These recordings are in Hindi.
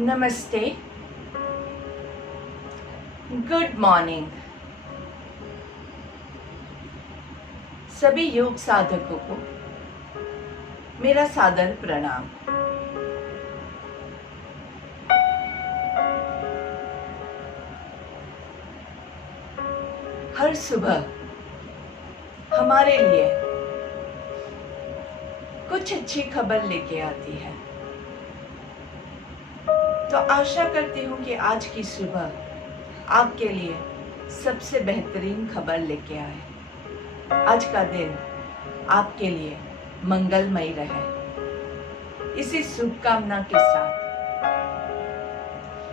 नमस्ते, गुड मॉर्निंग। सभी योग साधकों को मेरा सादर प्रणाम। हर सुबह हमारे लिए कुछ अच्छी खबर लेके आती है, तो आशा करती हूँ कि आज की सुबह आपके लिए सबसे बेहतरीन खबर लेके आए। आज का दिन आपके लिए मंगलमय रहे। इसी शुभकामना के साथ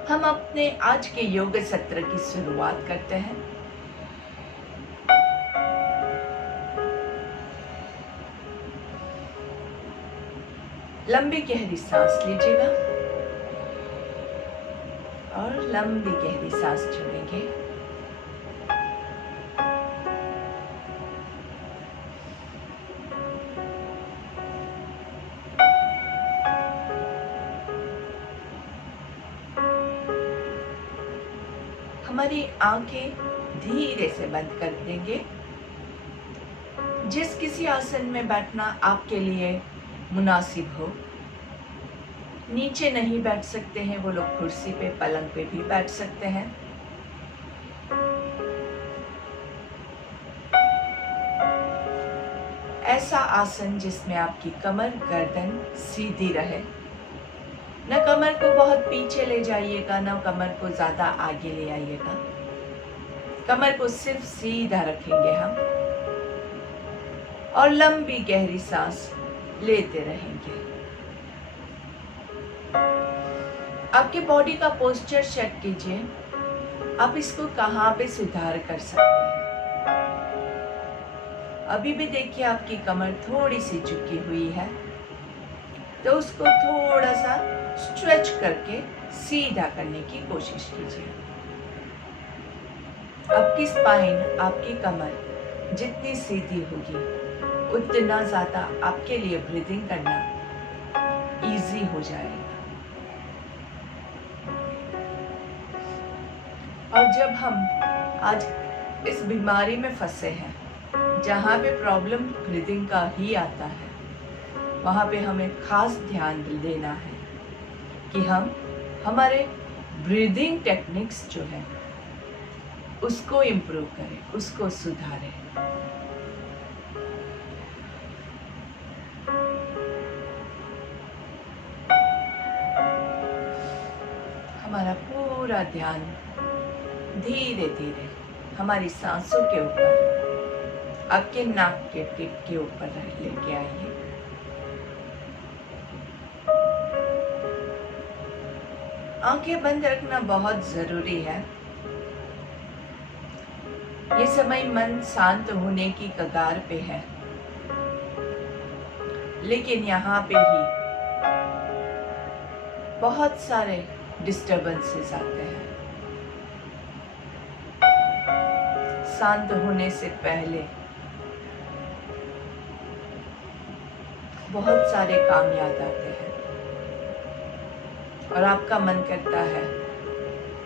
हम अपने आज के योग सत्र की शुरुआत करते हैं। लंबी गहरी सांस लीजिएगा और लंबी गहरी सांस छोड़ेंगे। हमारी आंखें धीरे से बंद कर देंगे। जिस किसी आसन में बैठना आपके लिए मुनासिब हो, नीचे नहीं बैठ सकते हैं वो लोग कुर्सी पे, पलंग पे भी बैठ सकते हैं। ऐसा आसन जिसमें आपकी कमर गर्दन सीधी रहे। न कमर को बहुत पीछे ले जाइएगा, न कमर को ज्यादा आगे ले आइएगा। कमर को सिर्फ सीधा रखेंगे हम और लंबी गहरी सांस लेते रहेंगे। आपके बॉडी का पोस्चर चेक कीजिए। आप इसको कहाँ पे सुधार कर सकते हैं। अभी भी देखिए आपकी कमर थोड़ी सी झुकी हुई है, तो उसको थोड़ा सा स्ट्रेच करके सीधा करने की कोशिश कीजिए। आपकी स्पाइन, आपकी कमर जितनी सीधी होगी उतना ज्यादा आपके लिए ब्रीदिंग करना इजी हो जाएगा। और जब हम आज इस बीमारी में फंसे हैं, जहाँ पे प्रॉब्लम ब्रीदिंग का ही आता है, वहाँ पे हमें खास ध्यान देना है कि हम हमारे ब्रीदिंग टेक्निक्स जो है उसको इम्प्रूव करें, उसको सुधारें। हमारा पूरा ध्यान धीरे धीरे हमारी सांसों के ऊपर, आपके नाक के टिप के ऊपर लेके आइए। आंखें बंद रखना बहुत जरूरी है। ये समय मन शांत होने की कगार पे है, लेकिन यहाँ पे ही बहुत सारे डिस्टर्बेंसेस आते हैं। शांत होने से पहले बहुत सारे काम याद आते हैं और आपका मन करता है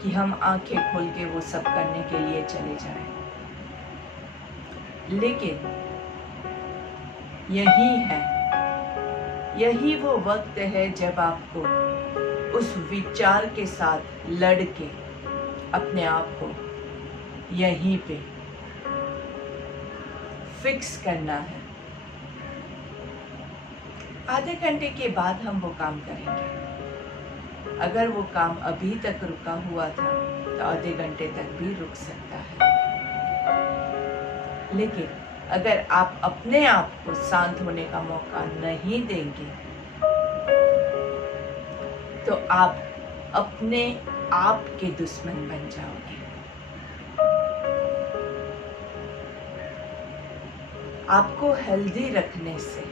कि हम आंखें खोल के वो सब करने के लिए चले जाएं। लेकिन यही वो वक्त है जब आपको उस विचार के साथ लड़ के अपने आप को यहीं पे फिक्स करना है। आधे घंटे के बाद हम वो काम करेंगे। अगर वो काम अभी तक रुका हुआ था तो आधे घंटे तक भी रुक सकता है। लेकिन अगर आप अपने आप को शांत होने का मौका नहीं देंगे तो आप अपने आप के दुश्मन बन जाओगे। आपको हेल्दी रखने से,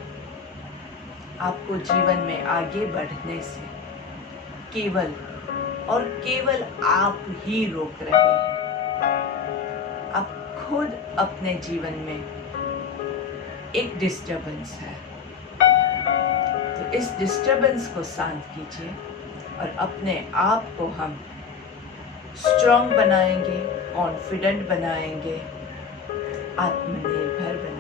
आपको जीवन में आगे बढ़ने से केवल और केवल आप ही रोक रहे हैं। आप खुद अपने जीवन में एक डिस्टरबेंस है, तो इस डिस्टरबेंस को शांत कीजिए और अपने आप को हम स्ट्रॉन्ग बनाएंगे, कॉन्फिडेंट बनाएंगे, आत्मनिर्भर बनाएंगे।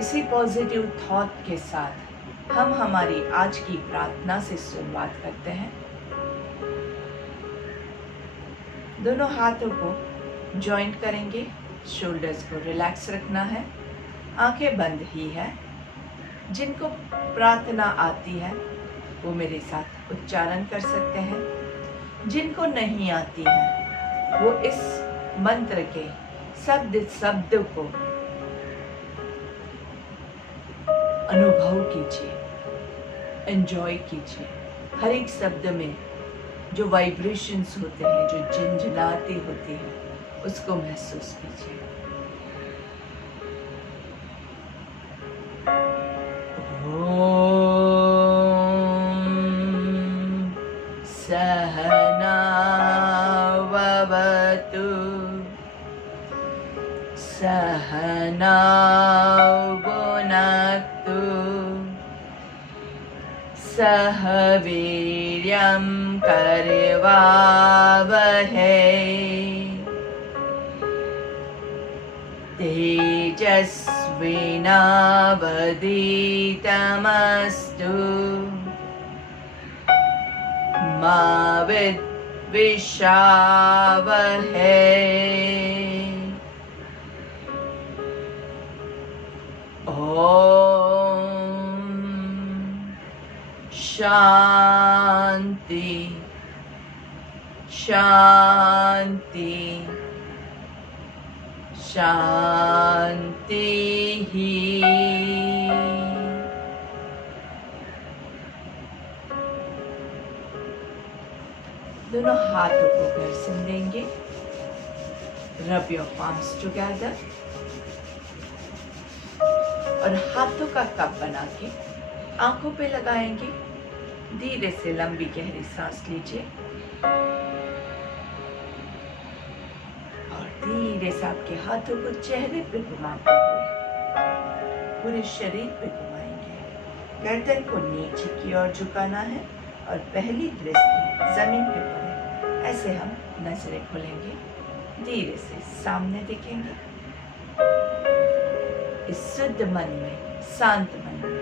इसी पॉजिटिव थॉट के साथ हम हमारी आज की प्रार्थना से शुरुआत करते हैं। दोनों हाथों को जॉइंट करेंगे, शोल्डर्स को रिलैक्स रखना है, आंखें बंद ही है। जिनको प्रार्थना आती है वो मेरे साथ उच्चारण कर सकते हैं। जिनको नहीं आती है वो इस मंत्र के शब्द को अनुभव कीजिए, एंजॉय कीजिए। हर एक शब्द में जो वाइब्रेशंस होते हैं, जो झंझनाते होते हैं, उसको महसूस कीजिए। सहना ववतु सहना भुनक्तु सह वीर्यं करवावहै तेजस्विनावधीतमस्तु मा विद्विषावहै। शांति शांति शांति ही। दोनों हाथों को घर्षण देंगे। रब योर पाम्स टुगेदर और हाथों का कप बना के आंखों पे लगाएंगे। धीरे से लंबी गहरी सांस लीजिए और धीरे से आपके हाथों को चेहरे पे घुमाते हुए पूरे शरीर पे घुमाएंगे। गर्दन को नीचे की ओर झुकाना है और पहली दृष्टि जमीन पे पड़े, ऐसे हम नजरें खोलेंगे। धीरे से सामने देखेंगे। इस शुद्ध मन में, शांत मन में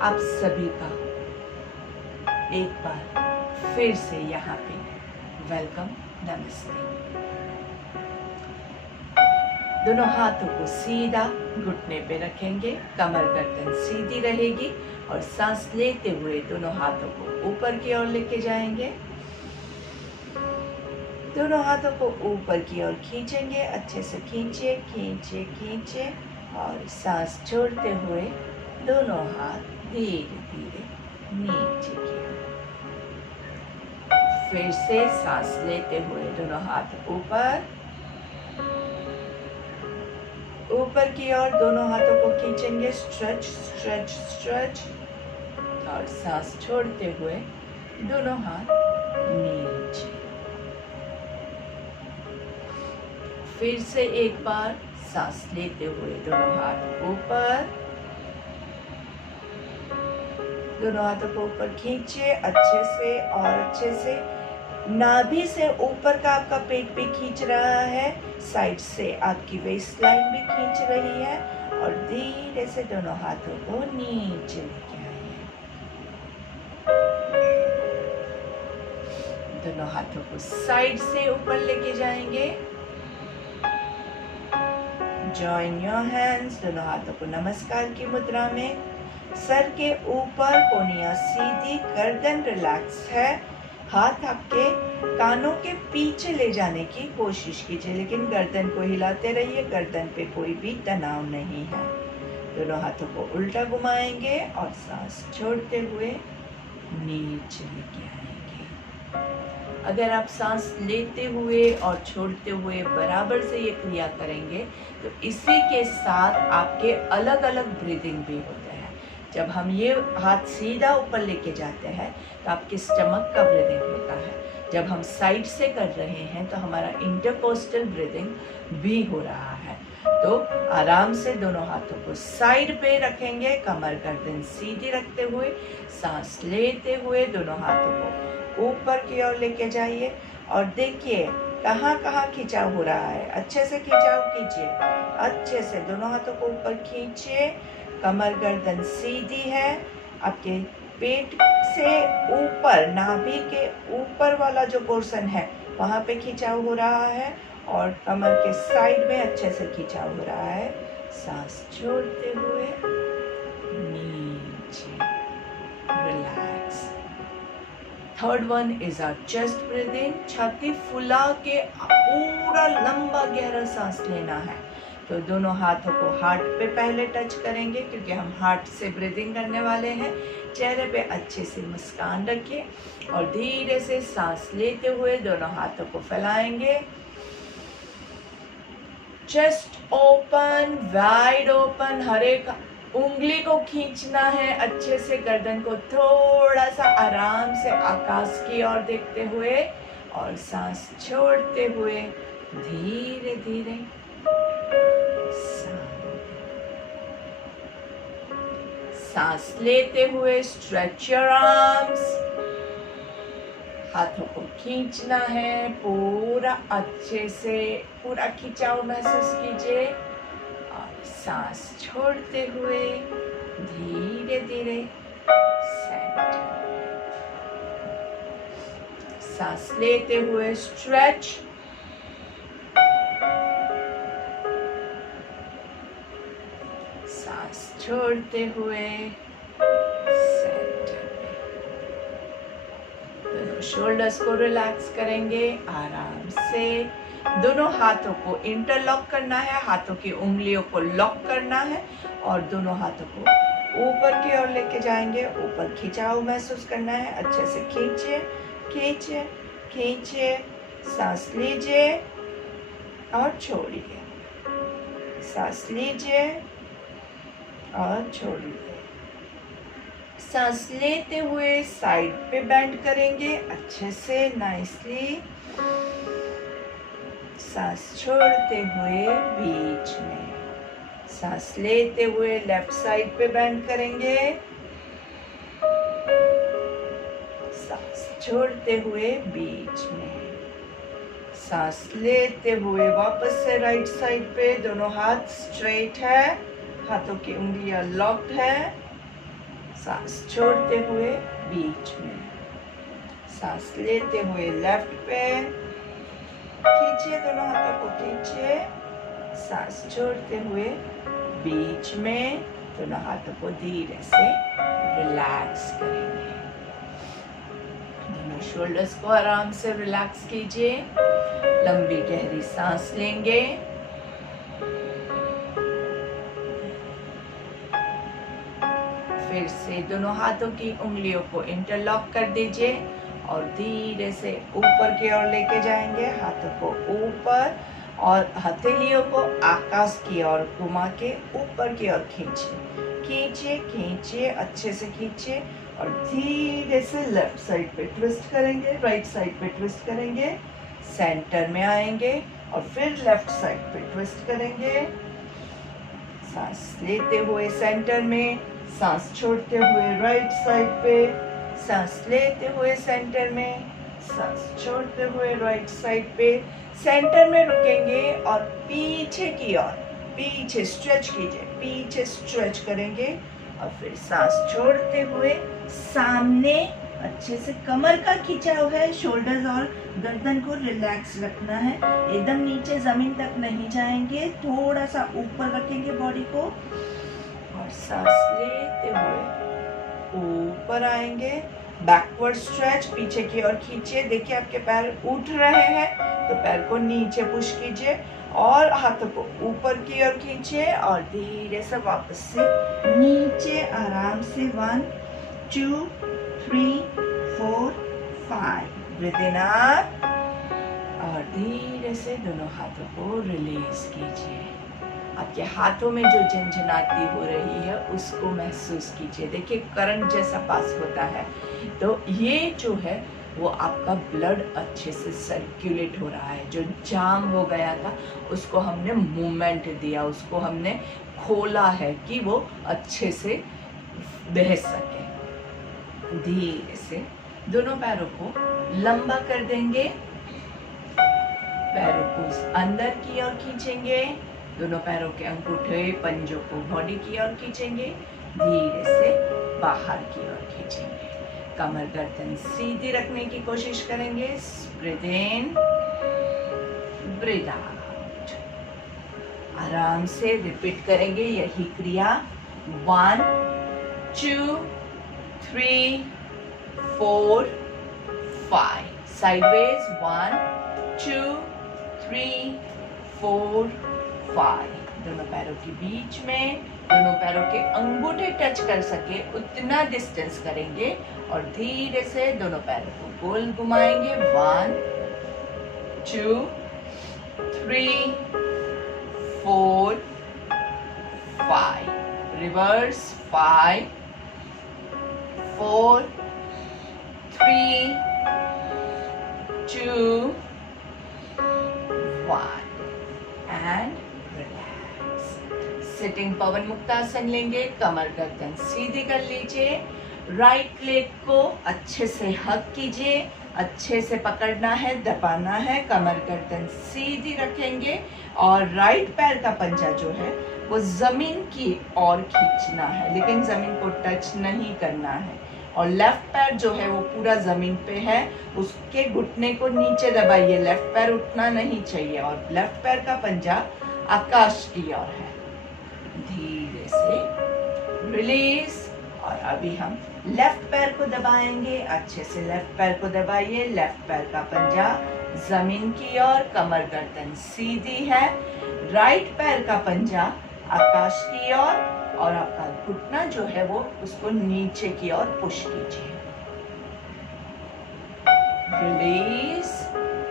आप सभी का एक बार फिर से यहाँ पे वेलकम, नमस्ते। दोनों हाथों को सीधा घुटने पे रखेंगे, कमर गर्दन सीधी रहेगी और सांस लेते हुए दोनों हाथों को ऊपर की ओर लेके जाएंगे। दोनों हाथों को ऊपर की ओर खींचेंगे, अच्छे से खींचिए, खींचिए, खींचिए और सांस छोड़ते हुए दोनों हाथ धीरे धीरे नीचे की ओर। फिर से सांस लेते हुए दोनों हाथ ऊपर की ओर दोनों हाथों को खींचेंगे, स्ट्रेच स्ट्रेच स्ट्रेच और सांस छोड़ते हुए दोनों हाथ नीचे। फिर से एक बार सांस लेते हुए दोनों हाथ ऊपर, दोनों हाथों को ऊपर खींचिए अच्छे से और अच्छे से। नाभि से ऊपर का आपका पेट भी खींच रहा है, साइड से आपकी वेस्ट लाइन भी खींच रही है और धीरे से दोनों हाथों को नीचे लेके आइए। दोनों हाथों को साइड से ऊपर लेके जाएंगे। जॉइन योर हैंड्स, दोनों हाथों को नमस्कार की मुद्रा में। सर के ऊपर कोहनियां सीधी, गर्दन रिलैक्स है। हाथ आपके कानों के पीछे ले जाने की कोशिश कीजिए, लेकिन गर्दन को हिलाते रहिए, गर्दन पे कोई भी तनाव नहीं है। दोनों हाथों को उल्टा घुमाएंगे और सांस छोड़ते हुए नीचे लेके आएंगे। अगर आप सांस लेते हुए और छोड़ते हुए बराबर से ये क्रिया करेंगे तो इसी के साथ आपके अलग अलग ब्रीदिंग भी होते हैं। जब हम ये हाथ सीधा ऊपर लेके जाते हैं तो आपके स्टमक का ब्रीदिंग होता है। जब हम साइड से कर रहे हैं तो हमारा इंटरकोस्टल ब्रीदिंग भी हो रहा है। तो आराम से दोनों हाथों को साइड पे रखेंगे, कमर गर्दन सीधी रखते हुए, सांस लेते हुए दोनों हाथों को ऊपर की ओर लेके जाइए और देखिए कहाँ कहाँ खिंचाव हो रहा है। अच्छे से खिंचाव कीजिए, अच्छे से दोनों हाथों को ऊपर खींचिए, कमर गर्दन सीधी है, आपके पेट से ऊपर नाभि के ऊपर वाला जो पोर्शन है वहाँ पे खिंचाव हो रहा है और कमर के साइड में अच्छे से खिंचाव हो रहा है। सांस छोड़ते हुए नीचे, relax. Third one is our chest breath in. छाती फुला के पूरा लंबा गहरा सांस लेना है। तो दोनों हाथों को हार्ट पे पहले टच करेंगे क्योंकि हम हार्ट से ब्रीदिंग करने वाले हैं। चेहरे पे अच्छे से मुस्कान रखिए और धीरे से सांस लेते हुए दोनों हाथों को फैलाएंगे। चेस्ट ओपन, वाइड ओपन, हर एक उंगली को खींचना है अच्छे से, गर्दन को थोड़ा सा आराम से आकाश की ओर देखते हुए और सांस छोड़ते हुए धीरे धीरे सांस लेते हुए स्ट्रेच योर आर्म्स, हाथों को खींचना है पूरा अच्छे से, पूरा खिंचाव महसूस कीजिए और सांस छोड़ते हुए धीरे धीरे सेंटर। सांस लेते हुए स्ट्रेच, सांस छोड़ते हुए सेंटर में। दोनों शोल्डर्स को रिलैक्स करेंगे आराम से। दोनों हाथों को इंटरलॉक करना है, हाथों की उंगलियों को लॉक करना है और दोनों हाथों को ऊपर की ओर लेके जाएंगे। ऊपर खिंचाव महसूस करना है, अच्छे से खींचिए खींचिए खींचिए, सांस लीजिए और छोड़िए, सांस लीजिए और छोड़िए। सांस लेते हुए साइड पे बेंड करेंगे अच्छे से, नाइसली। सांस छोड़ते हुए बीच में, सांस लेते हुए लेफ्ट साइड पे बेंड करेंगे, सांस छोड़ते हुए बीच में, सांस लेते हुए वापस से राइट साइड पे। दोनों हाथ स्ट्रेट है, हाथों की उंगलियां लॉक्ड है, सांस छोड़ते हुए बीच में, सांस लेते हुए लेफ्ट पे, खींचिए दोनों हाथों को खींचिए, सांस छोड़ते हुए बीच में। दोनों हाथों को धीरे से रिलैक्स करेंगे। दोनों शोल्डर्स को आराम से रिलैक्स कीजिए, लंबी गहरी सांस लेंगे। फिर से दोनों हाथों की उंगलियों को इंटरलॉक कर दीजिए और धीरे से ऊपर की ओर लेके जाएंगे। हाथों को ऊपर और हथेलियों को आकाश की ओर घुमा के ऊपर की ओर खींचिए खींचिए खींचिए, अच्छे से खींचिए और धीरे से लेफ्ट साइड पे ट्विस्ट करेंगे, राइट साइड पे ट्विस्ट करेंगे, सेंटर में आएंगे और फिर लेफ्ट साइड पे ट्विस्ट करेंगे। सांस लेते हुए सेंटर में, सांस छोड़ते हुए राइट साइड पे, सांस लेते हुए सेंटर में, सांस छोड़ते हुए राइट साइड पे। सेंटर में रुकेंगे और पीछे की ओर, पीछे स्ट्रेच कीजिए, पीछे स्ट्रेच करेंगे और फिर सांस छोड़ते हुए सामने। अच्छे से कमर का खिंचाव है, शोल्डर्स और गर्दन को रिलैक्स रखना है, एकदम नीचे जमीन तक नहीं जाएंगे, थोड़ा सा ऊपर रखेंगे बॉडी को और सांस लेते हुए ऊपर आएंगे। बैकवर्ड स्ट्रेच, पीछे की ओर खींचिए, देखिए आपके पैर उठ रहे हैं तो पैर को नीचे पुश कीजिए और हाथों को ऊपर की ओर खींचिए और धीरे से वापस से नीचे आराम से 1 2 3 4 5। ब्रीथ इन अप और धीरे से दोनों हाथों को रिलीज कीजिए। आपके हाथों में जो झंझनाती हो रही है उसको महसूस कीजिए, देखिए करंट जैसा पास होता है। तो ये जो है वो आपका ब्लड अच्छे से सर्कुलेट हो रहा है। जो जाम हो गया था उसको हमने मूवमेंट दिया, उसको हमने खोला है कि वो अच्छे से बह सके। धीरे से दोनों पैरों को लंबा कर देंगे, पैरों को अंदर की ओर खींचेंगे, दोनों पैरों के अंगूठे पंजों को बॉडी की ओर खींचेंगे, धीरे से बाहर की ओर खींचेंगे। कमर गर्दन सीधी रखने की कोशिश करेंगे। ब्रीथ इन, ब्रीथ आउट। आराम से रिपीट करेंगे यही क्रिया। 1 2 3 4 5। साइडवेज 1 2 3 4 5। दोनों पैरों के बीच में दोनों पैरों के अंगूठे टच कर सके उतना डिस्टेंस करेंगे और धीरे से दोनों पैरों को गोल घुमाएंगे। 1 2 3 4 5। Reverse 5 4 3 2 1 and relax। सिटिंग पवन मुक्तासन लेंगे। कमर गर्दन सीधी कर लीजिए। राइट लेग को अच्छे से हक कीजिए, अच्छे से पकड़ना है, दबाना है। कमर गर्दन सीधी रखेंगे और राइट पैर का पंजा जो है वो जमीन की ओर खींचना है, लेकिन जमीन को टच नहीं करना है। और लेफ्ट पैर जो है वो पूरा जमीन पे है, उसके घुटने को नीचे दबाइए। लेफ्ट पैर उठना नहीं चाहिए और लेफ्ट पैर का पंजा आकाश की ओर है। धीरे से रिलीज। और अभी हम लेफ्ट पैर को दबाएंगे, अच्छे से लेफ्ट पैर को दबाइए। लेफ्ट पैर का पंजा जमीन की ओर, कमर गर्दन सीधी है। राइट पैर का पंजा आकाश की ओर और आपका घुटना जो है वो उसको नीचे की ओर पुश कीजिए। रिलीज।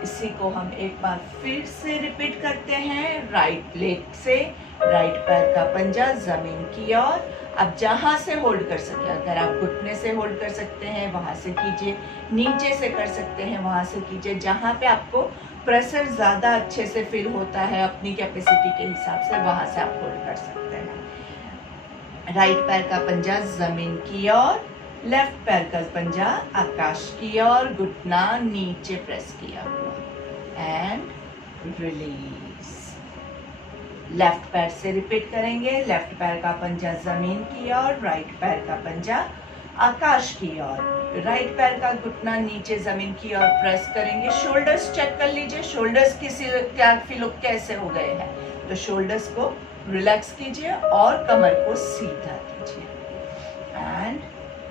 इसी को हम एक बार फिर से रिपीट करते हैं। राइट लेग से राइट पैर का पंजा जमीन की ओर। अब जहां से होल्ड कर सके, अगर आप घुटने से होल्ड कर सकते हैं वहां से कीजिए, नीचे से कर सकते हैं वहां से कीजिए। जहां पे आपको प्रेशर ज्यादा अच्छे से फील होता है अपनी कैपेसिटी के हिसाब से, वहां से आप होल्ड कर सकते हैं। राइट पैर का पंजा जमीन की ओर, लेफ्ट पैर का पंजा आकाश की ओर, घुटना नीचे प्रेस किया हुआ एंड रिलीज। लेफ्ट पैर से रिपीट करेंगे। लेफ्ट पैर का पंजा जमीन की ओर, राइट पैर का पंजा आकाश की ओर। राइट पैर का घुटना नीचे जमीन की ओर प्रेस करेंगे। शोल्डर्स चेक कर लीजिए, शोल्डर्स क्या फील कैसे हो गए हैं। तो शोल्डर्स को रिलैक्स कीजिए और कमर को सीधा कीजिए एंड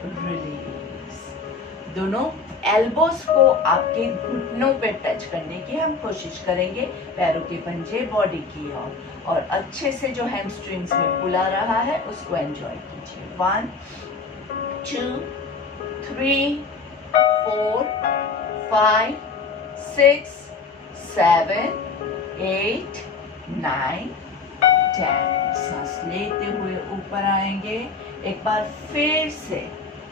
रिलीज। दोनों एल्बोस को आपके घुटनों पे टच करने की हम कोशिश करेंगे, पैरों के पंजे बॉडी की ओर, और अच्छे से जो हैमस्ट्रिंग्स में बुला रहा है उसको एंजॉय कीजिए। 1 2 3 4 5 6 7 8 9 10। सांस लेते हुए ऊपर आएंगे। एक बार फिर से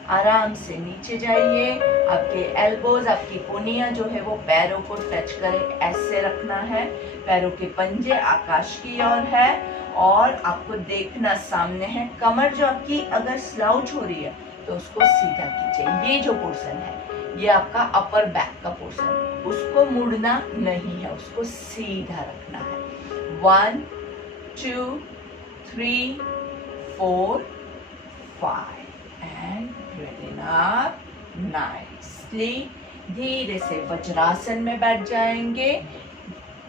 आराम से नीचे जाइए। आपके एल्बोज, आपकी कोनियां जो है वो पैरों को टच करे, ऐसे रखना है। पैरों के पंजे आकाश की ओर है और आपको देखना सामने है। कमर जो आपकी अगर स्लाउच हो रही है तो उसको सीधा कीजिए। ये जो पोर्शन है ये आपका अपर बैक का पोर्शन, उसको मुड़ना नहीं है, उसको सीधा रखना है। 1 2 3 4 5 and breathing up nicely। धीरे से वज्रासन में बैठ जाएंगे।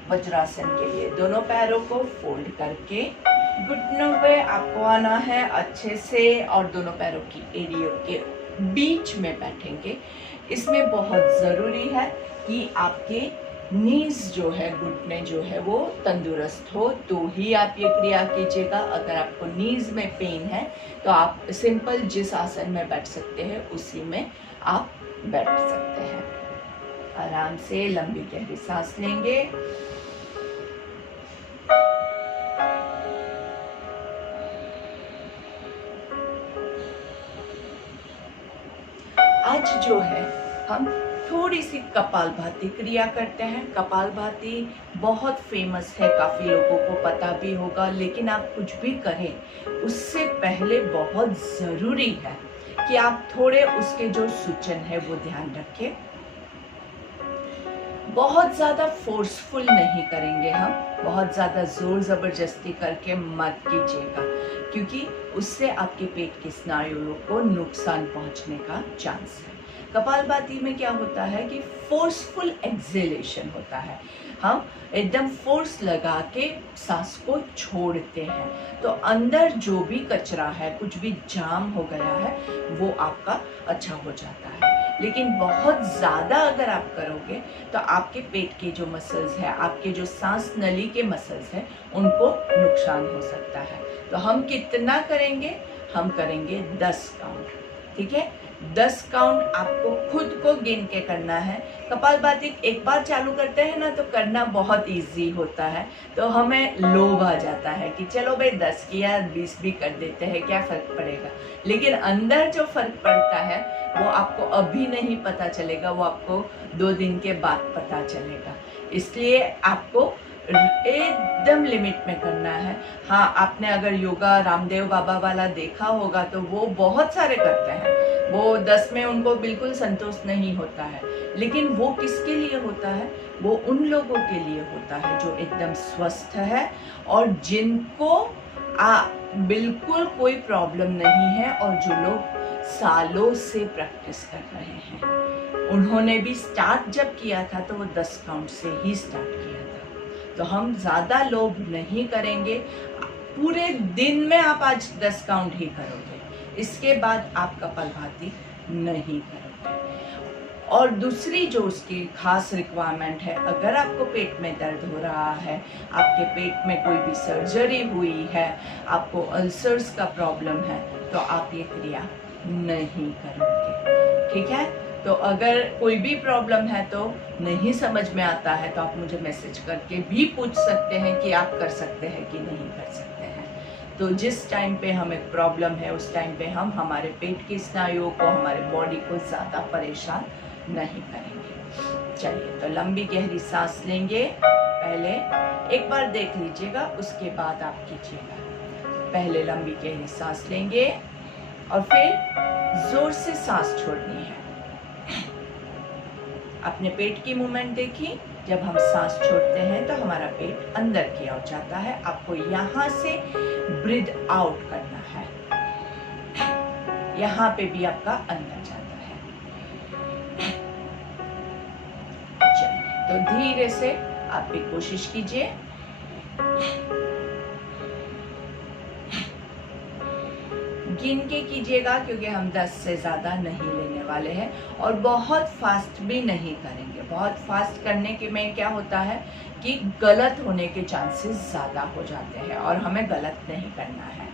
वज्रासन के लिए दोनों पैरों को फोल्ड करके घुटनों पे आपको आना है अच्छे से और दोनों पैरों की एड़ियों के बीच में बैठेंगे। इसमें बहुत ज़रूरी है कि आपके नीज जो है, घुटने जो है वो तंदुरुस्त हो तो ही आप ये क्रिया कीजिएगा। अगर आपको नीज में पेन है तो आप सिंपल जिस आसन में बैठ सकते हैं उसी में आप बैठ सकते हैं। आराम से लंबी गहरी सांस लेंगे। आज जो है हम थोड़ी सी कपालभाति क्रिया करते हैं। कपालभाति बहुत फेमस है, काफ़ी लोगों को पता भी होगा, लेकिन आप कुछ भी करें उससे पहले बहुत ज़रूरी है कि आप थोड़े उसके जो सूचन है वो ध्यान रखें। बहुत ज़्यादा फोर्सफुल नहीं करेंगे हम, बहुत ज़्यादा ज़ोर ज़बरदस्ती करके मत कीजिएगा, क्योंकि उससे आपके पेट के स्नायुओं को नुकसान पहुंचने का चांस है। कपालभाति में क्या होता है कि फोर्सफुल एक्सेलेशन होता है, हम एकदम फोर्स लगा के सांस को छोड़ते हैं, तो अंदर जो भी कचरा है, कुछ भी जाम हो गया है, वो आपका अच्छा हो जाता है। लेकिन बहुत ज़्यादा अगर आप करोगे तो आपके पेट के जो मसल्स हैं, आपके जो सांस नली के मसल्स हैं, उनको नुकसान हो सकता है। तो हम कितना करेंगे? हम करेंगे 10 काउंट, ठीक है? 10 काउंट आपको खुद को गिन के करना है। कपालभाति एक बार चालू करते हैं ना तो करना बहुत इजी होता है, तो हमें लोभ आ जाता है कि चलो भाई 10 किया 20 भी कर देते हैं, क्या फ़र्क पड़ेगा। लेकिन अंदर जो फ़र्क पड़ता है वो आपको अभी नहीं पता चलेगा, वो आपको 2 दिन के बाद पता चलेगा। इसलिए आपको एकदम लिमिट में करना है। हाँ, आपने अगर योगा रामदेव बाबा वाला देखा होगा तो वो बहुत सारे करते हैं, वो 10 में उनको बिल्कुल संतोष नहीं होता है। लेकिन वो किसके लिए होता है? वो उन लोगों के लिए होता है जो एकदम स्वस्थ है और जिनको बिल्कुल कोई प्रॉब्लम नहीं है, और जो लोग सालों से प्रैक्टिस कर रहे हैं। उन्होंने भी स्टार्ट जब किया था तो वो 10 काउंट से ही स्टार्ट किया था। तो हम ज़्यादा लोभ नहीं करेंगे, पूरे दिन में आप आज 10 काउंट ही करोगे, इसके बाद आप कपालभाति नहीं करोगे। और दूसरी जो उसकी खास रिक्वायरमेंट है, अगर आपको पेट में दर्द हो रहा है, आपके पेट में कोई भी सर्जरी हुई है, आपको अल्सर्स का प्रॉब्लम है, तो आप ये क्रिया नहीं करोगे, ठीक है? तो अगर कोई भी प्रॉब्लम है तो नहीं समझ में आता है तो आप मुझे मैसेज करके भी पूछ सकते हैं कि आप कर सकते हैं कि नहीं कर सकते हैं। तो जिस टाइम पे हमें प्रॉब्लम है उस टाइम पे हम हमारे पेट की स्नायुओं को, हमारे बॉडी को ज़्यादा परेशान नहीं करेंगे। चलिए, तो लंबी गहरी सांस लेंगे। पहले एक बार देख लीजिएगा, उसके बाद आप कीजिएगा। पहले लंबी गहरी सांस लेंगे और फिर जोर से सांस छोड़नी है। अपने पेट की मूवमेंट देखिए, जब हम सांस छोड़ते हैं तो हमारा पेट अंदर की ओर जाता है। आपको यहाँ से ब्रीथ आउट करना है, यहाँ पे भी आपका अंदर जाता है। चलिए, तो धीरे से आप भी कोशिश कीजिए। गिन के कीजिएगा, क्योंकि हम 10 से ज़्यादा नहीं लेने वाले हैं, और बहुत फास्ट भी नहीं करेंगे। बहुत फास्ट करने के में क्या होता है कि गलत होने के चांसेस ज़्यादा हो जाते हैं, और हमें गलत नहीं करना है।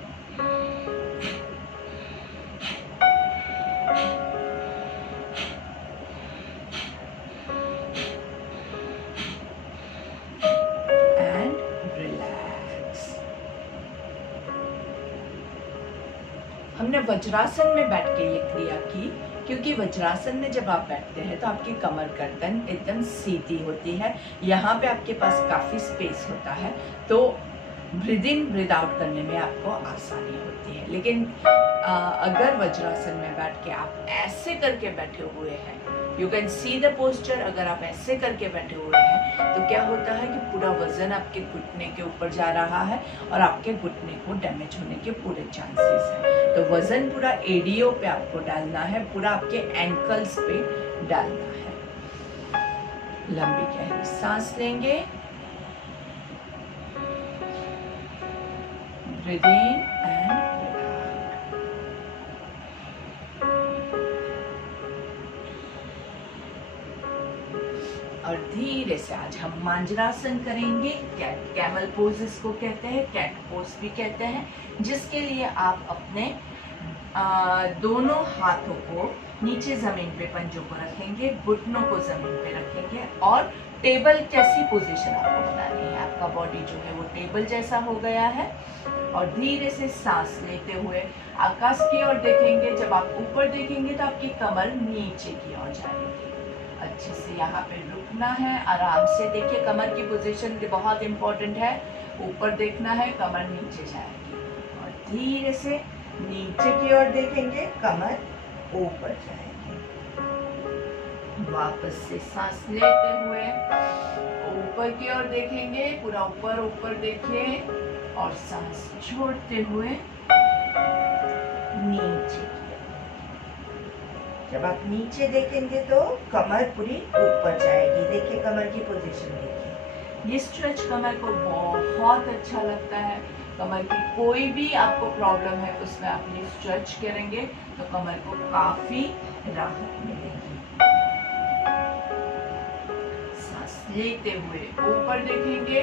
हमने वज्रासन में बैठ के ये क्रिया की, क्योंकि वज्रासन में जब आप बैठते हैं तो आपकी कमर गर्दन एकदम सीधी होती है, यहाँ पे आपके पास काफ़ी स्पेस होता है, तो ब्रीद इन ब्रीद आउट करने में आपको आसानी होती है। लेकिन अगर वज्रासन में बैठ के आप ऐसे करके बैठे हुए हैं, you can see the posture, अगर आप ऐसे करके बैठे हुए हैं तो क्या होता है कि पूरा वजन आपके घुटने के ऊपर जा रहा है और आपके घुटने को डैमेज होने के पूरे चांसेस हैं। तो वजन पूरा एडीओ पे आपको डालना है, पूरा आपके एंकल्स पे डालना है। लंबी गहरी सांस लेंगे, breathe in and breathe out. और धीरे से आज हम मांजरासन करेंगे। कैमल पोज इसको कहते हैं, कैट पोज भी कहते हैं, जिसके लिए आप अपने दोनों हाथों को नीचे जमीन पे पंजों को रखेंगे, घुटनों को जमीन पे रखेंगे, और टेबल जैसी पोजीशन आपको बनानी है। आपका बॉडी जो है वो टेबल जैसा हो गया है, और धीरे से सांस लेते हुए आकाश की ओर देखेंगे। जब आप ऊपर देखेंगे तो आपकी कमर नीचे की ओर जाएगी। अच्छे से यहाँ पे रुकना है, आराम से देखिए। कमर की पोजीशन बहुत इम्पोर्टेंट है, ऊपर देखना है, कमर नीचे जाएगी और धीरे से नीचे की ओर देखेंगे, कमर ऊपर जाएगी। वापस से सांस लेते हुए ऊपर की ओर देखेंगे, पूरा ऊपर ऊपर देखिए और सांस छोड़ते हुए नीचे की ओर। जब आप नीचे देखेंगे तो कमर पूरी ऊपर जाएगी। देखिए कमर की पोजीशन देखिए। ये स्ट्रेच कमर को बहुत अच्छा लगता है। कमर की कोई भी आपको प्रॉब्लम है उसमें आप ये स्ट्रेच करेंगे तो कमर को काफी राहत मिलेगी। सांस लेते हुए ऊपर देखेंगे,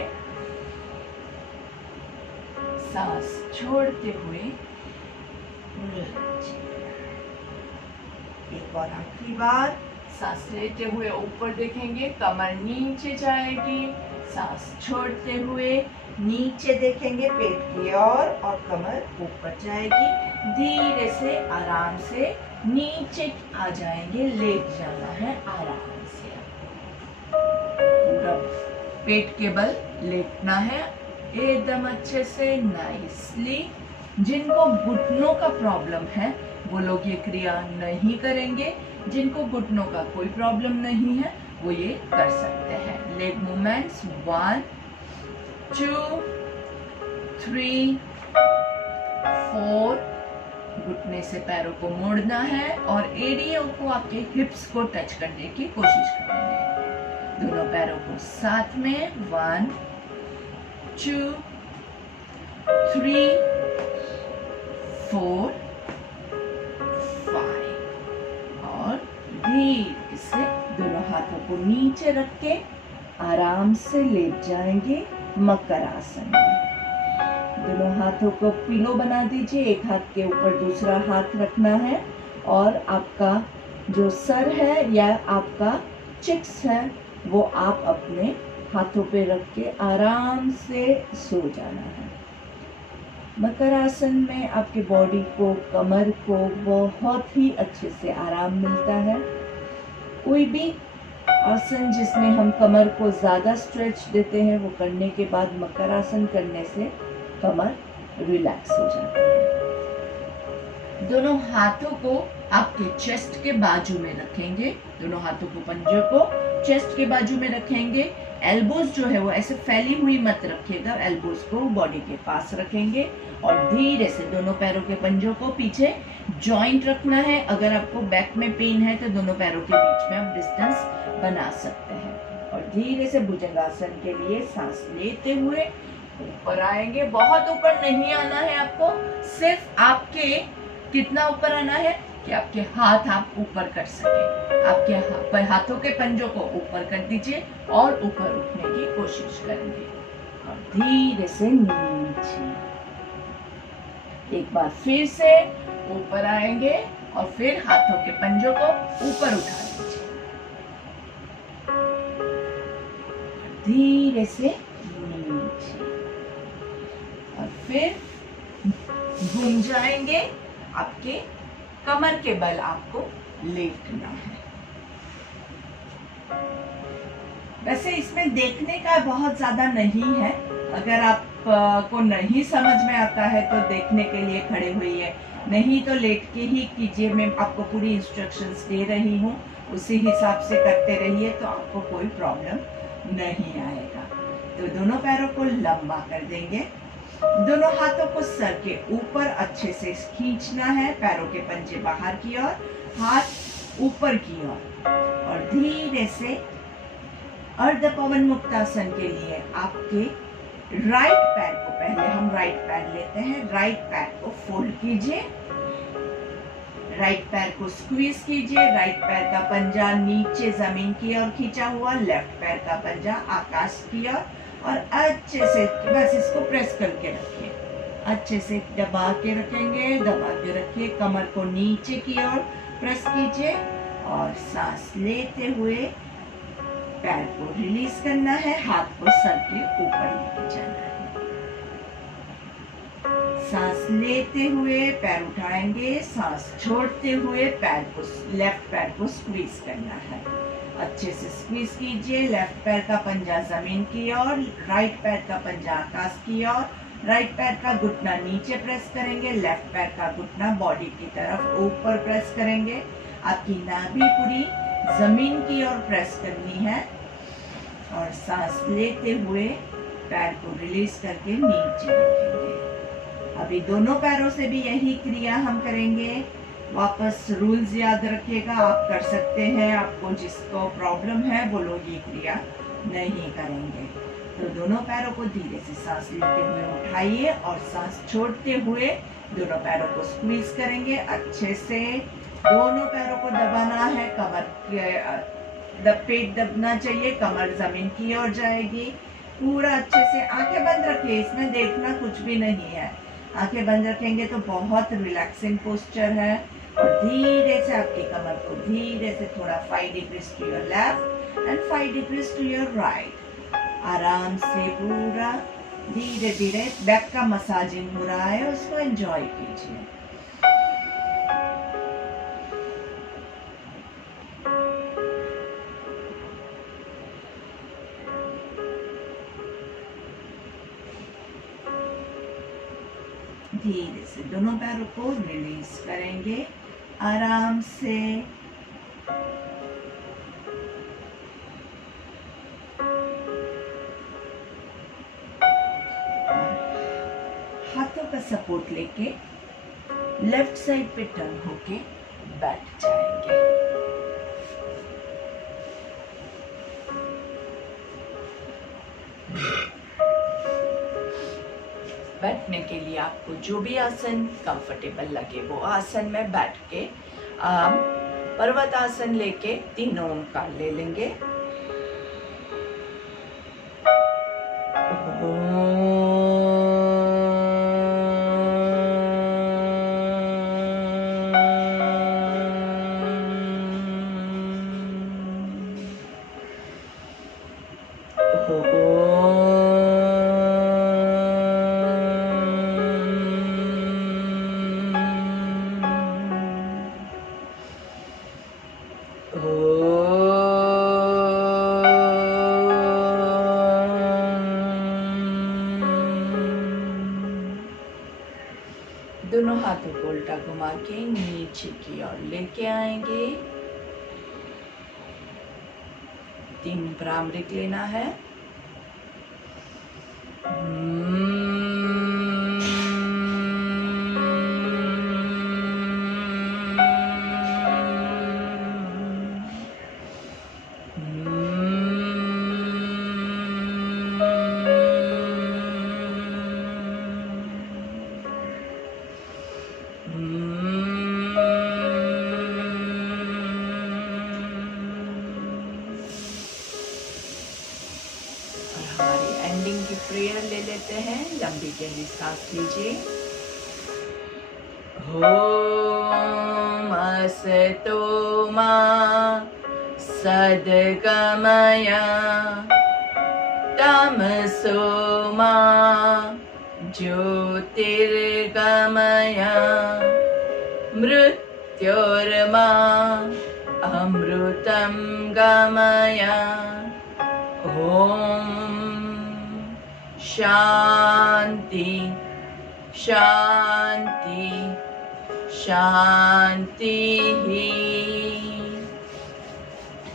सांस छोड़ते हुए नीचे। एक और आखिरी बार, सांस लेते हुए ऊपर देखेंगे, कमर नीचे जाएगी, सांस छोड़ते हुए नीचे देखेंगे पेट की ओर और कमर ऊपर जाएगी। धीरे से आराम से नीचे आ जाएंगे, लेट जाना है आराम से। पूरा पेट के बल लेटना है एकदम अच्छे से, नाइसली। जिनको घुटनों का प्रॉब्लम है वो लोग ये क्रिया नहीं करेंगे। जिनको घुटनों का कोई प्रॉब्लम नहीं है वो ये कर सकते हैं। Leg movements 1 2 3 4। घुटने से पैरों को मोड़ना है और एड़ियों को आपके हिप्स को टच करने की कोशिश करेंगे। दोनों पैरों को साथ में 1 2 3 4 5 और धीरे से दोनों हाथों को नीचे रख के आराम से लेट जाएंगे मकर आसन में। दोनों हाथों को पिलो बना दीजिए, एक हाथ के ऊपर दूसरा हाथ रखना है और आपका जो सर है या आपका चिक्स है वो आप अपने हाथों पे रख के आराम से सो जाना है। मकर आसन में आपके बॉडी को, कमर को बहुत ही अच्छे से आराम मिलता है। कोई भी आसन जिसमें हम कमर को ज़्यादा स्ट्रेच देते हैं वो करने के बाद मकर आसन करने से कमर रिलैक्स हो जाती है। दोनों हाथों को आपके चेस्ट के बाजू में रखेंगे, दोनों हाथों को पंजों को चेस्ट के बाजू में रखेंगे। एल्बोज जो है वो ऐसे फैली हुई मत रखिएगा, एल्बोज को बॉडी के पास रखेंगे और धीरे से दोनों पैरों के पंजों को पीछे जॉइंट रखना है। अगर आपको बैक में पेन है तो दोनों पैरों के बीच में आप डिस्टेंस बना सकते हैं और धीरे से भुजंगासन के लिए सांस लेते हुए ऊपर आएंगे। बहुत ऊपर नहीं आना है आपको, सिर्फ आपके कितना ऊपर आना है कि आपके हाथ आप ऊपर कर सके। आपके हाथों के पंजों को ऊपर कर दीजिए और ऊपर उठने की कोशिश करेंगे और धीरे से नीचे। एक बार फिर से ऊपर आएंगे और फिर हाथों के पंजों को ऊपर उठा लीजिए, धीरे से नीचे और फिर घूम जाएंगे। आपके कमर के बल आपको लेटना है। वैसे इसमें देखने का बहुत ज्यादा नहीं है, अगर आप को नहीं समझ में आता है तो देखने के लिए खड़े हुई नहीं तो लेट के ही कीजिए। मैं आपको पूरी इंस्ट्रक्शंस दे रही हूँ, उसी हिसाब से करते रहिए तो आपको कोई प्रॉब्लम नहीं आएगा। तो दोनों पैरों को लंबा कर देंगे, दोनों हाथों को सर के ऊपर अच्छे से खींचना है, पैरों के पंजे बाहर की ओर, हाथ ऊपर की ओर और धीरे से अर्ध पवन मुक्तासन के लिए आपके राइट पैर को, पहले हम राइट पैर लेते हैं, राइट पैर को फोल्ड कीजिए, राइट पैर को स्क्वीज कीजिए, राइट पैर का पंजा नीचे जमीन की ओर खींचा हुआ, लेफ्ट पैर का पंजा आकाश की ओर और अच्छे से बस इसको प्रेस करके रखिए, अच्छे से दबा के रखेंगे, दबा के रखिए, कमर को नीचे की ओर प्रेस कीजिए और सांस लेते हुए पैर को रिलीज करना है, हाथ को सर के ऊपर लेके जाना है। सांस लेते हुए पैर उठाएंगे, सांस छोड़ते हुए पैर को, लेफ्ट पैर को स्क्वीज करना है, अच्छे से स्क्वीज कीजिए। लेफ्ट पैर का पंजा जमीन की ओर, राइट पैर का पंजा आकाश की ओर। राइट पैर का घुटना नीचे प्रेस करेंगे, लेफ्ट पैर का घुटना बॉडी की तरफ ऊपर प्रेस करेंगे। आपकी नाभि पूरी जमीन की ओर प्रेस करनी है और सांस लेते हुए पैर को रिलीज करके नीचे रखेंगे। अभी दोनों पैरों से भी यही क्रिया हम करेंगे। वापस रूल्स याद रखिएगा, आप कर सकते हैं, आपको जिसको प्रॉब्लम है वो लोग ये क्रिया नहीं करेंगे। तो दोनों पैरों को धीरे से सांस लेते हुए उठाइए और सांस छोड़ते हुए दोनों पैरों को स्क्वीज करेंगे अच्छे से। दोनों पैरों को दबाना है, पेट दबना चाहिए, कमर जमीन की ओर जाएगी। पूरा अच्छे से आंखें बंद रखिए, इसमें देखना कुछ भी नहीं है। आंखें बंद रखेंगे तो बहुत रिलैक्सिंग पोस्चर है। और धीरे से आपकी कमर को धीरे से थोड़ा 5 degrees to your left and 5 degrees to your right. आराम से पूरा धीरे धीरे बैक का मसाजिंग हो रहा है, उसको एंजॉय कीजिए। धीरे से दोनों पैरों को रिलीज करेंगे आराम से। हाथों का सपोर्ट लेके लेफ्ट साइड पे टर्न होके बैठ जाएंगे। बैठने के लिए आपको जो भी आसन कंफर्टेबल लगे वो आसन में बैठ के आप पर्वत आसन लेके 3 ओंकार ले लेंगे। दोनों हाथों को उल्टा घुमा के नीचे की ओर लेके आएंगे। 3 भ्रामरिक लेना है। प्रेयर ले लेते हैं। लंबी गहरी सांस लीजिए। ओम असतो मा सद्गमय तमसो मा ज्योतिर्गमय मृत्योर्मा अमृतं गमय। ओम शांति शांति शांति ही।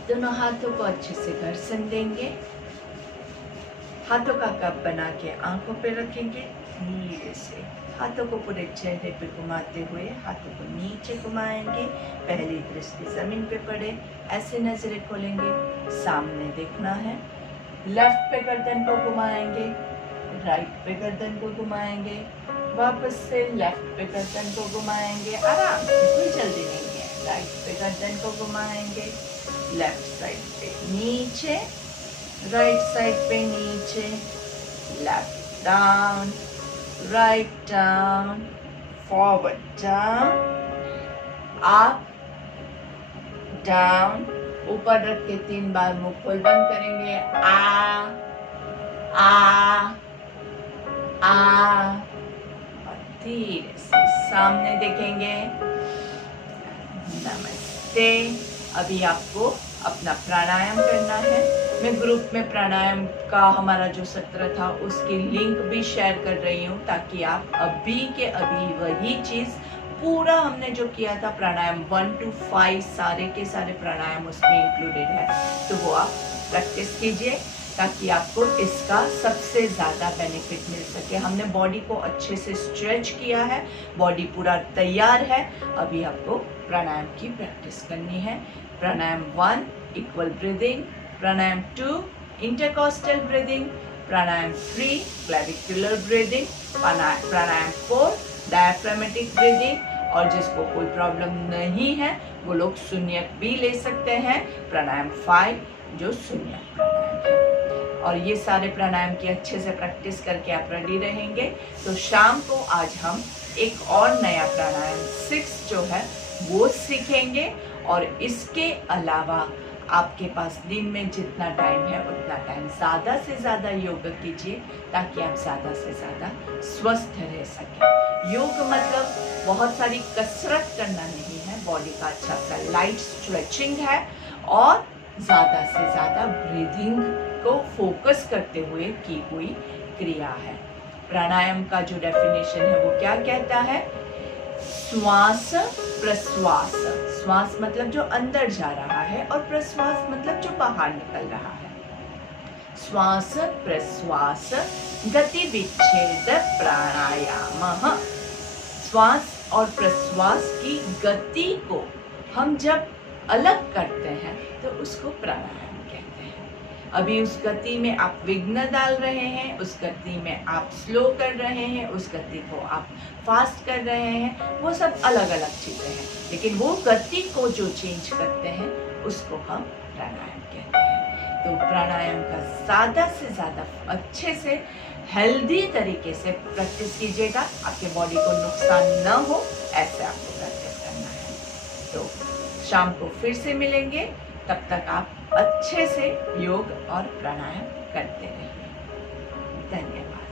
दोनों हाथों को अच्छे से घर्षण देंगे। हाथों का कप बना के आंखों पे रखेंगे। धीरे से हाथों को पूरे चेहरे पे घुमाते हुए हाथों को नीचे घुमाएंगे। पहली दृष्टि जमीन पे पड़े, ऐसे नजरें खोलेंगे, सामने देखना है। लेफ्ट पे गर्दन को घुमाएंगे, राइट पे गर्दन को घुमाएंगे, वापस से लेफ्ट पे गर्दन को घुमाएंगे। आराम से, कोई जल्दी नहीं है। राइट पे गर्दन को घुमाएंगे, लेफ्ट साइड पे नीचे, राइट साइड पे नीचे, left down, write down, forward down, up down. ऊपर रख के 3 बार मुंह खोल बंद करेंगे। आ और धीरे से सामने देखेंगे। नमस्ते। अभी आपको अपना प्राणायाम करना है। मैं ग्रुप में प्राणायाम का हमारा जो सत्र था उसकी लिंक भी शेयर कर रही हूँ, ताकि आप अभी के अभी वही चीज़ पूरा हमने जो किया था प्राणायाम 1 to 5 सारे के सारे प्राणायाम उसमें इंक्लूडेड है, तो वो आप प्रैक्टिस कीजिए ताकि आपको इसका सबसे ज़्यादा बेनिफिट मिल सके। हमने बॉडी को अच्छे से स्ट्रेच किया है, बॉडी पूरा तैयार है। अभी आपको प्राणायाम की प्रैक्टिस करनी है। प्राणायाम 1 इक्वल ब्रीदिंग, प्राणायाम 2 इंटरकॉस्टल ब्रीदिंग, प्राणायाम 3 क्लेविकुलर ब्रीदिंग, प्राणायाम 4 डायफ्रामेटिक ब्रीदिंग, और जिसको कोई प्रॉब्लम नहीं है वो लोग शून्यक भी ले सकते हैं, प्राणायाम 5 जो शून्यक प्राणायाम है। और ये सारे प्राणायाम की अच्छे से प्रैक्टिस करके आप रेडी रहेंगे। तो शाम को आज हम एक और नया प्राणायाम 6 जो है वो सीखेंगे। और इसके अलावा आपके पास दिन में जितना टाइम है उतना टाइम ज़्यादा से ज़्यादा योग कीजिए, ताकि आप ज़्यादा से ज़्यादा स्वस्थ रह सकें। योग मतलब बहुत सारी कसरत करना नहीं है, बॉडी का अच्छा सा लाइट स्ट्रेचिंग है और ज़्यादा से ज़्यादा ब्रीदिंग को फोकस करते हुए की हुई क्रिया है। प्राणायाम का जो डेफिनेशन है वो क्या कहता है? श्वास प्रश्वास। श्वास मतलब जो अंदर जा रहा है और प्रश्वास मतलब जो बाहर निकल रहा है। श्वास प्रश्वास गति विच्छेद प्राणायाम। श्वास और प्रश्वास की गति को हम जब अलग करते हैं तो उसको प्राणायाम कहते हैं। अभी उस गति में आप विघ्न डाल रहे हैं, उस गति में आप स्लो कर रहे हैं, उस गति को आप फास्ट कर रहे हैं, वो सब अलग अलग चीज़ें हैं, लेकिन वो गति को जो चेंज करते हैं उसको हम प्राणायाम कहते हैं। तो प्राणायाम का ज़्यादा से ज़्यादा अच्छे से हेल्दी तरीके से प्रैक्टिस कीजिएगा, आपके बॉडी को नुकसान न हो ऐसे आपको प्रैक्टिस करना है। तो शाम को फिर से मिलेंगे, तब तक आप अच्छे से योग और प्राणायाम करते रहिए। धन्यवाद।